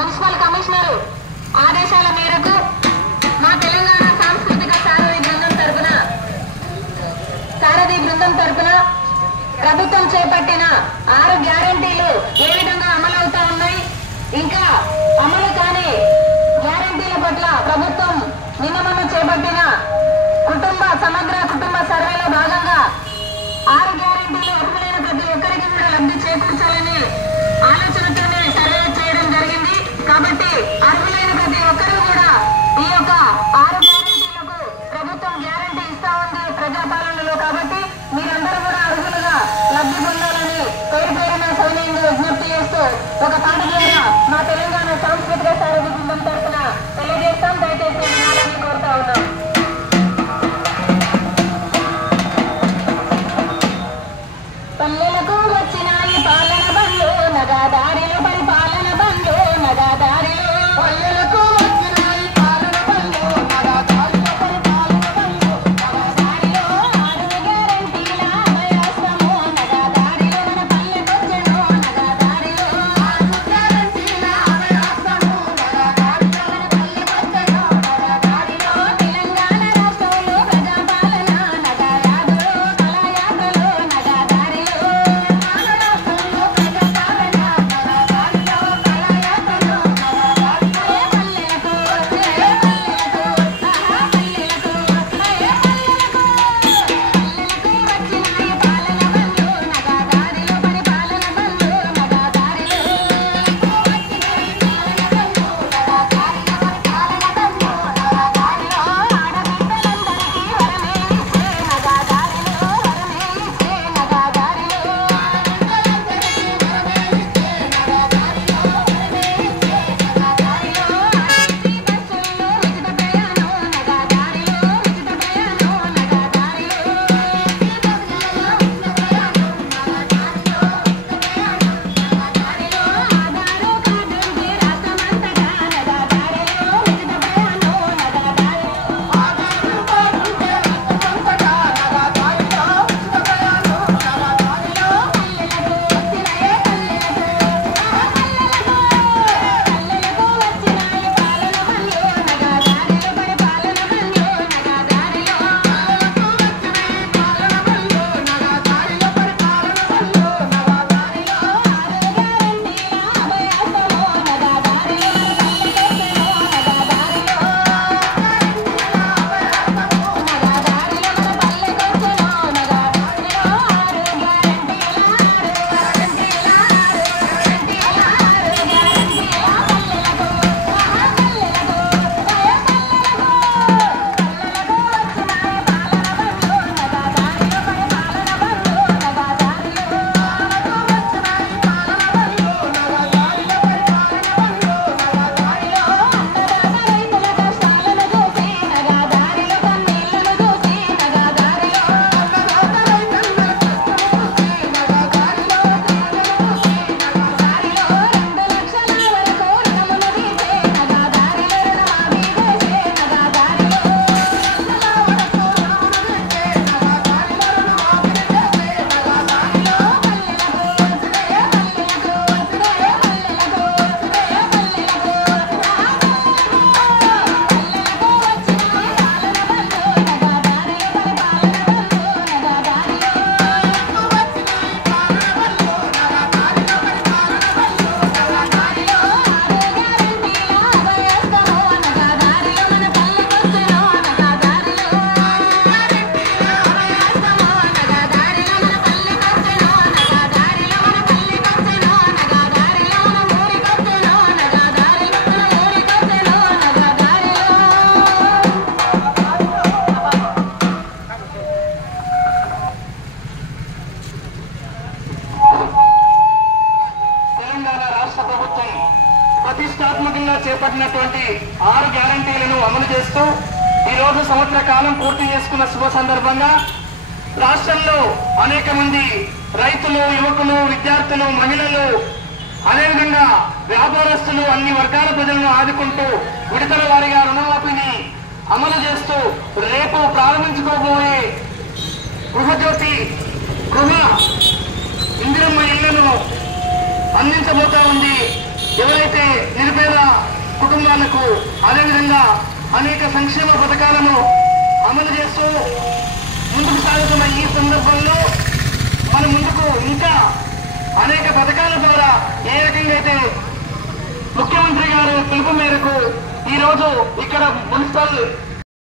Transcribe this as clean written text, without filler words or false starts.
Municipal commissioner ఆదేశాల మేరకు మా తెలంగాణ సాంస్కృతిక సారథి బృందం తరపున ప్రభుత్వం చేపట్టిన 6 గ్యారంటీలు ఏ విధంగా అమలవుతా ఉన్నాయి, ఇంకా అమలు కాని గ్యారంటీల పట్ల ప్రభుత్వం నిన్న మొన్న చేపట్టిన సమగ్ర కుటుంబ సర్వేలో భాగంగా 6 గ్యారంటీలు అర్హులైన ప్రతి ఒక్కరికి కూడా లబ్ధి చేకూర్చాలని ఆలోచనతోనే సర్వే చేయడం జరిగింది. కాబట్టి అర్హులైన ప్రతి ఒక్కరూ కూడా ఈ యొక్క 6 గ్యారంటీలకు ప్రభుత్వం గ్యారంటీ ఇస్తా ఉంది ప్రజాపాలనలో. కాబట్టి మీరందరూ కూడా అర్హులుగా లబ్ధి పొందాలని పేరు పేరున సైన్యంగా విజ్ఞప్తి చేస్తూ ఒక పాట ద్వారా మా తెలంగాణ సాంస్కృతిక సారథి బృందం తరఫున తెలియజేస్తాం. దయచేసి వినాలని కోరుతా ఉన్నాం. పల్లెలకు వచ్చినాయి పాలన బండ్లు, నగాదారిలో పరిపాలన బండ్లు, నగాదారిలో పల్లెలకు వచ్చినాయి పాలన బండ్లు, నగాదారిలో పరిపాలన బండ్లు, నగాదారిలో 6 గ్యారంటీల అభయాస్తము, నగాదారిలో మన పల్లెకొచ్చెను, నగాదారిలో 6 గ్యారంటీల అభయాస్తము, నగాదారిలో మన పల్లెకొచ్చెను, నగాదారిలో తెలంగాణ రాష్ట్రంలో ప్రజాపాలన, నగాయాదులో కళాయాత్రలో, నగాదారిలో ప్రతిష్టాత్మకంగా చేపట్టినటువంటి 6 గ్యారంటీలను అమలు చేస్తూ ఈ రోజు సంవత్సర కాలం పూర్తి చేసుకున్న శుభ సందర్భంగా రాష్ట్రంలో అనేక మంది రైతులు, యువకులు, విద్యార్థులు, మహిళలు, అదేవిధంగా వ్యాపారస్తులు అన్ని వర్గాల ప్రజలను ఆదుకుంటూ విడతల వారీగా రుణమాఫీని అమలు చేస్తూ రేపు ప్రారంభించుకోబోయే గృహజ్యోతి గృహ ఇందిరమ్మ ఇళ్లను అందించబోతా ఉంది. ఎవరైతే నిరుపేద కుటుంబాలకు అదేవిధంగా అనేక సంక్షేమ పథకాలను అమలు చేస్తూ ముందుకు సాగుతున్న ఈ సందర్భంలో మన ముందుకు ఇంకా అనేక పథకాల ద్వారా ఏ రకంగా అయితే ముఖ్యమంత్రి గారు పిలుపు మేరకు ఈరోజు ఇక్కడ మున్సిపల్